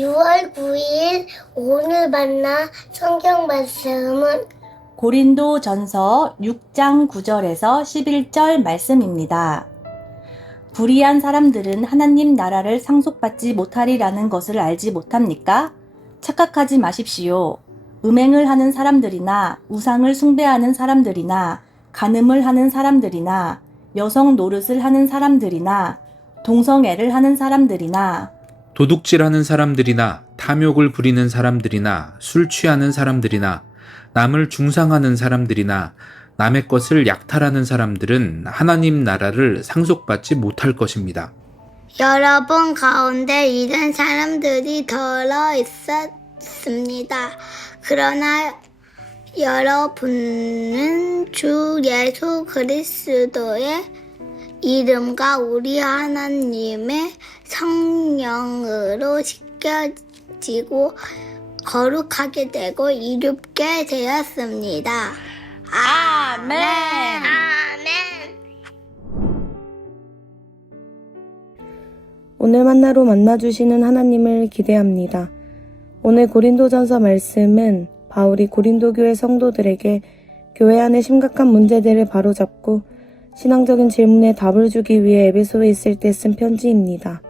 6월 9일 오늘 만나 성경 말씀은 고린도전서 6장 9절에서 11절 말씀입니다. 불의한 사람들은 하나님 나라를 상속받지 못하리라는 것을 알지 못합니까? 착각하지 마십시오. 음행을 하는 사람들이나 우상을 숭배하는 사람들이나 간음을 하는 사람들이나 여성 노릇을 하는 사람들이나 동성애를 하는 사람들이나 도둑질하는 사람들이나 탐욕을 부리는 사람들이나 술 취하는 사람들이나 남을 중상하는 사람들이나 남의 것을 약탈하는 사람들은 하나님 나라를 상속받지 못할 것입니다. 여러분 가운데 이런 사람들이 들어 있었습니다. 그러나 여러분은 주 예수 그리스도의 이름과 우리 하나님의 성령으로 씻겨지고 거룩하게 되고 이롭게 되었습니다. 아멘. 오늘 만나로 만나주시는 하나님을 기대합니다. 오늘 고린도전서 말씀은 바울이 고린도 교회 성도들에게 교회 안의 심각한 문제들을 바로잡고 신앙적인 질문에 답을 주기 위해 에베소에 있을 때 쓴 편지입니다.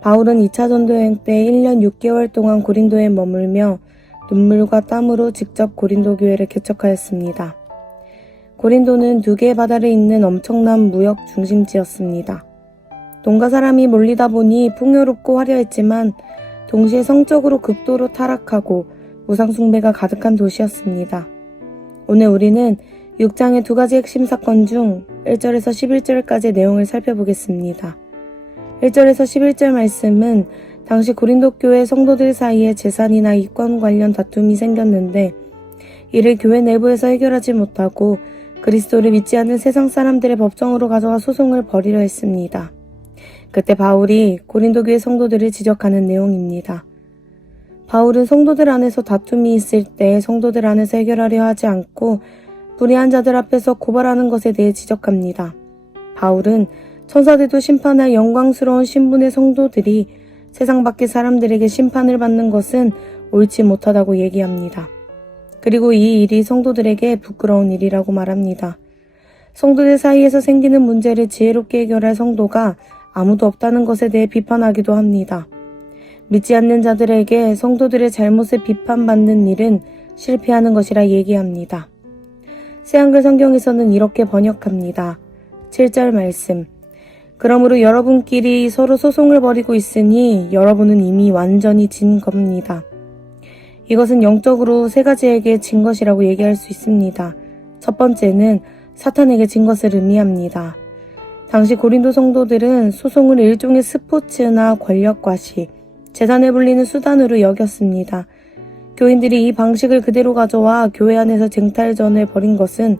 바울은 2차 전도여행 때 1년 6개월 동안 고린도에 머물며 눈물과 땀으로 직접 고린도 교회를 개척하였습니다. 고린도는 두 개의 바다를 잇는 엄청난 무역 중심지였습니다. 돈과 사람이 몰리다 보니 풍요롭고 화려했지만 동시에 성적으로 극도로 타락하고 우상숭배가 가득한 도시였습니다. 오늘 우리는 6장의 두 가지 핵심 사건 중 1절에서 11절까지의 내용을 살펴보겠습니다. 1절에서 11절 말씀은 당시 고린도 교회 성도들 사이에 재산이나 이권 관련 다툼이 생겼는데 이를 교회 내부에서 해결하지 못하고 그리스도를 믿지 않는 세상 사람들의 법정으로 가져가 소송을 벌이려 했습니다. 그때 바울이 고린도 교회 성도들을 지적하는 내용입니다. 바울은 성도들 안에서 다툼이 있을 때 성도들 안에서 해결하려 하지 않고 불의한 자들 앞에서 고발하는 것에 대해 지적합니다. 바울은 천사들도 심판할 영광스러운 신분의 성도들이 세상 밖의 사람들에게 심판을 받는 것은 옳지 못하다고 얘기합니다. 그리고 이 일이 성도들에게 부끄러운 일이라고 말합니다. 성도들 사이에서 생기는 문제를 지혜롭게 해결할 성도가 아무도 없다는 것에 대해 비판하기도 합니다. 믿지 않는 자들에게 성도들의 잘못을 비판받는 일은 실패하는 것이라 얘기합니다. 새한글 성경에서는 이렇게 번역합니다. 7절 말씀. 그러므로 여러분끼리 서로 소송을 벌이고 있으니 여러분은 이미 완전히 진 겁니다. 이것은 영적으로 세 가지에게 진 것이라고 얘기할 수 있습니다. 첫 번째는 사탄에게 진 것을 의미합니다. 당시 고린도 성도들은 소송을 일종의 스포츠나 권력 과시, 재산을 불리는 수단으로 여겼습니다. 교인들이 이 방식을 그대로 가져와 교회 안에서 쟁탈전을 벌인 것은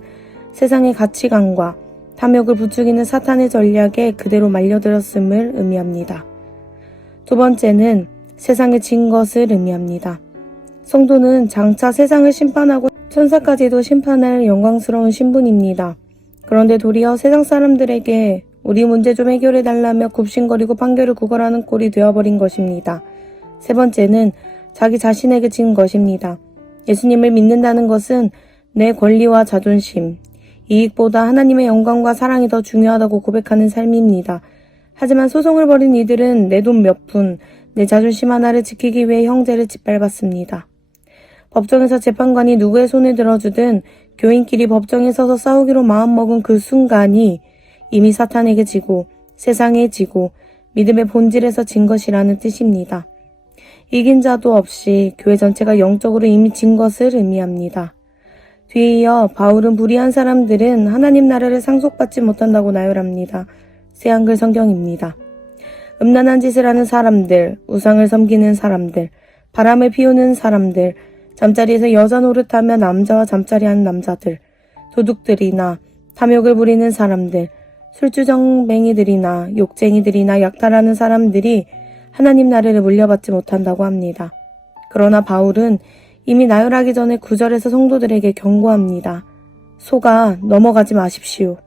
세상의 가치관과 탐욕을 부추기는 사탄의 전략에 그대로 말려들었음을 의미합니다. 두 번째는 세상에 진 것을 의미합니다. 성도는 장차 세상을 심판하고 천사까지도 심판할 영광스러운 신분입니다. 그런데 도리어 세상 사람들에게 우리 문제 좀 해결해달라며 굽신거리고 판결을 구걸하는 꼴이 되어버린 것입니다. 세 번째는 자기 자신에게 진 것입니다. 예수님을 믿는다는 것은 내 권리와 자존심, 이익보다 하나님의 영광과 사랑이 더 중요하다고 고백하는 삶입니다. 하지만 소송을 벌인 이들은 내 돈 몇 푼, 내 자존심 하나를 지키기 위해 형제를 짓밟았습니다. 법정에서 재판관이 누구의 손을 들어주든 교인끼리 법정에 서서 싸우기로 마음먹은 그 순간이 이미 사탄에게 지고 세상에 지고 믿음의 본질에서 진 것이라는 뜻입니다. 이긴 자도 없이 교회 전체가 영적으로 이미 진 것을 의미합니다. 뒤에 이어 바울은 불의한 사람들은 하나님 나라를 상속받지 못한다고 나열합니다. 새한글 성경입니다. 음란한 짓을 하는 사람들, 우상을 섬기는 사람들, 바람을 피우는 사람들, 잠자리에서 여자 노릇하며 남자와 잠자리하는 남자들, 도둑들이나 탐욕을 부리는 사람들, 술주정뱅이들이나 욕쟁이들이나 약탈하는 사람들이 하나님 나라를 물려받지 못한다고 합니다. 그러나 바울은 이미 나열하기 전에 9절에서 성도들에게 경고합니다. 속아 넘어가지 마십시오.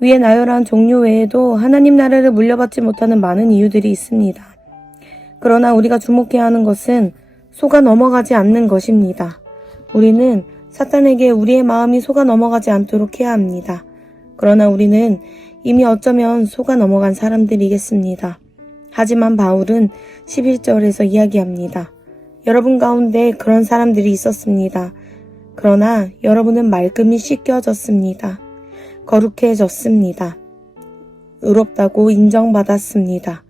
위에 나열한 종류 외에도 하나님 나라를 물려받지 못하는 많은 이유들이 있습니다. 그러나 우리가 주목해야 하는 것은 속아 넘어가지 않는 것입니다. 우리는 사탄에게 우리의 마음이 속아 넘어가지 않도록 해야 합니다. 그러나 우리는 이미 어쩌면 속아 넘어간 사람들이겠습니다. 하지만 바울은 11절에서 이야기합니다. 여러분 가운데 그런 사람들이 있었습니다. 그러나 여러분은 말끔히 씻겨졌습니다. 거룩해졌습니다. 의롭다고 인정받았습니다.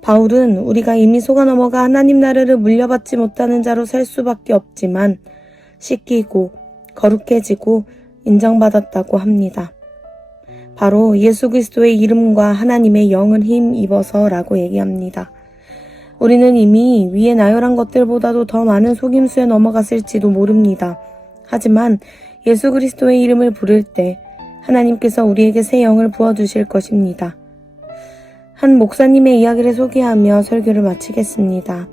바울은 우리가 이미 속아 넘어가 하나님 나라를 물려받지 못하는 자로 살 수밖에 없지만 씻기고 거룩해지고 인정받았다고 합니다. 바로 예수 그리스도의 이름과 하나님의 영을 힘입어서라고 얘기합니다. 우리는 이미 위에 나열한 것들보다도 더 많은 속임수에 넘어갔을지도 모릅니다. 하지만 예수 그리스도의 이름을 부를 때 하나님께서 우리에게 새 영을 부어주실 것입니다. 한 목사님의 이야기를 소개하며 설교를 마치겠습니다.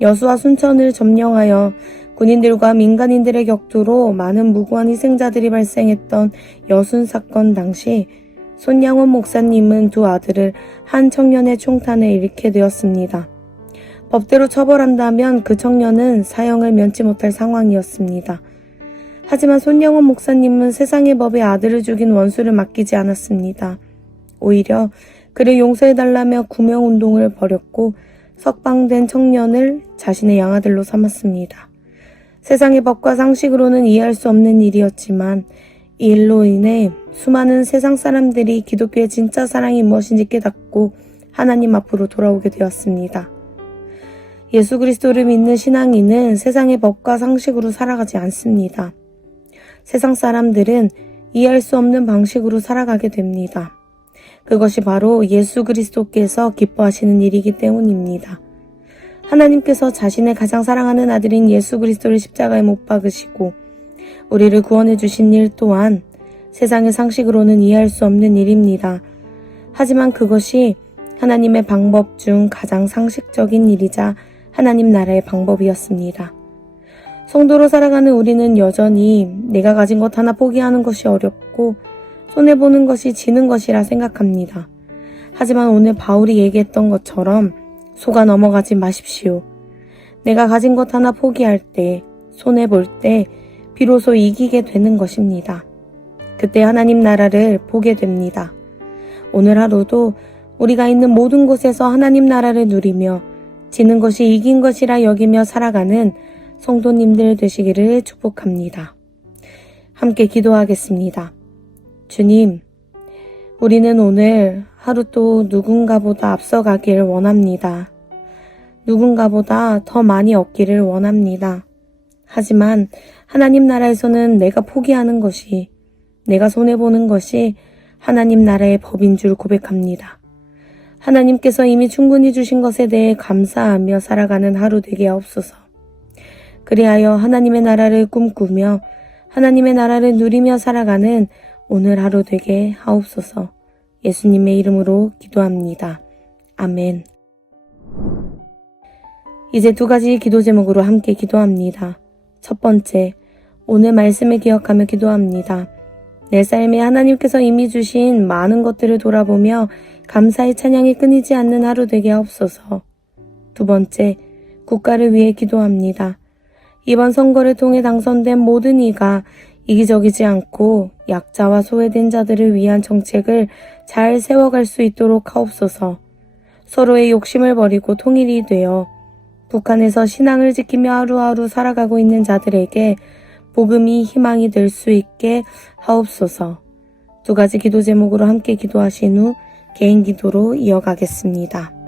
여수와 순천을 점령하여 군인들과 민간인들의 격투로 많은 무고한 희생자들이 발생했던 여순 사건 당시 손양원 목사님은 두 아들을 한 청년의 총탄에 잃게 되었습니다. 법대로 처벌한다면 그 청년은 사형을 면치 못할 상황이었습니다. 하지만 손양원 목사님은 세상의 법에 아들을 죽인 원수를 맡기지 않았습니다. 오히려 그를 용서해달라며 구명운동을 벌였고 석방된 청년을 자신의 양아들로 삼았습니다. 세상의 법과 상식으로는 이해할 수 없는 일이었지만 이 일로 인해 수많은 세상 사람들이 기독교의 진짜 사랑이 무엇인지 깨닫고 하나님 앞으로 돌아오게 되었습니다. 예수 그리스도를 믿는 신앙인은 세상의 법과 상식으로 살아가지 않습니다. 세상 사람들은 이해할 수 없는 방식으로 살아가게 됩니다. 그것이 바로 예수 그리스도께서 기뻐하시는 일이기 때문입니다. 하나님께서 자신의 가장 사랑하는 아들인 예수 그리스도를 십자가에 못 박으시고 우리를 구원해 주신 일 또한 세상의 상식으로는 이해할 수 없는 일입니다. 하지만 그것이 하나님의 방법 중 가장 상식적인 일이자 하나님 나라의 방법이었습니다. 성도로 살아가는 우리는 여전히 내가 가진 것 하나 포기하는 것이 어렵고 손해보는 것이 지는 것이라 생각합니다. 하지만 오늘 바울이 얘기했던 것처럼 속아 넘어가지 마십시오. 내가 가진 것 하나 포기할 때, 손해볼 때 비로소 이기게 되는 것입니다. 그때 하나님 나라를 보게 됩니다. 오늘 하루도 우리가 있는 모든 곳에서 하나님 나라를 누리며 지는 것이 이긴 것이라 여기며 살아가는 성도님들 되시기를 축복합니다. 함께 기도하겠습니다. 주님, 우리는 오늘 하루 또 누군가보다 앞서가길 원합니다. 누군가보다 더 많이 얻기를 원합니다. 하지만 하나님 나라에서는 내가 포기하는 것이, 내가 손해보는 것이 하나님 나라의 법인 줄 고백합니다. 하나님께서 이미 충분히 주신 것에 대해 감사하며 살아가는 하루 되게 하옵소서. 그리하여 하나님의 나라를 꿈꾸며 하나님의 나라를 누리며 살아가는 오늘 하루 되게 하옵소서. 예수님의 이름으로 기도합니다. 아멘. 이제 두 가지 기도 제목으로 함께 기도합니다. 첫 번째, 오늘 말씀을 기억하며 기도합니다. 내 삶에 하나님께서 이미 주신 많은 것들을 돌아보며 감사의 찬양이 끊이지 않는 하루 되게 하옵소서. 두 번째, 국가를 위해 기도합니다. 이번 선거를 통해 당선된 모든 이가 이기적이지 않고 약자와 소외된 자들을 위한 정책을 잘 세워갈 수 있도록 하옵소서. 서로의 욕심을 버리고 통일이 되어 북한에서 신앙을 지키며 하루하루 살아가고 있는 자들에게 복음이 희망이 될 수 있게 하옵소서. 두 가지 기도 제목으로 함께 기도하신 후 개인 기도로 이어가겠습니다.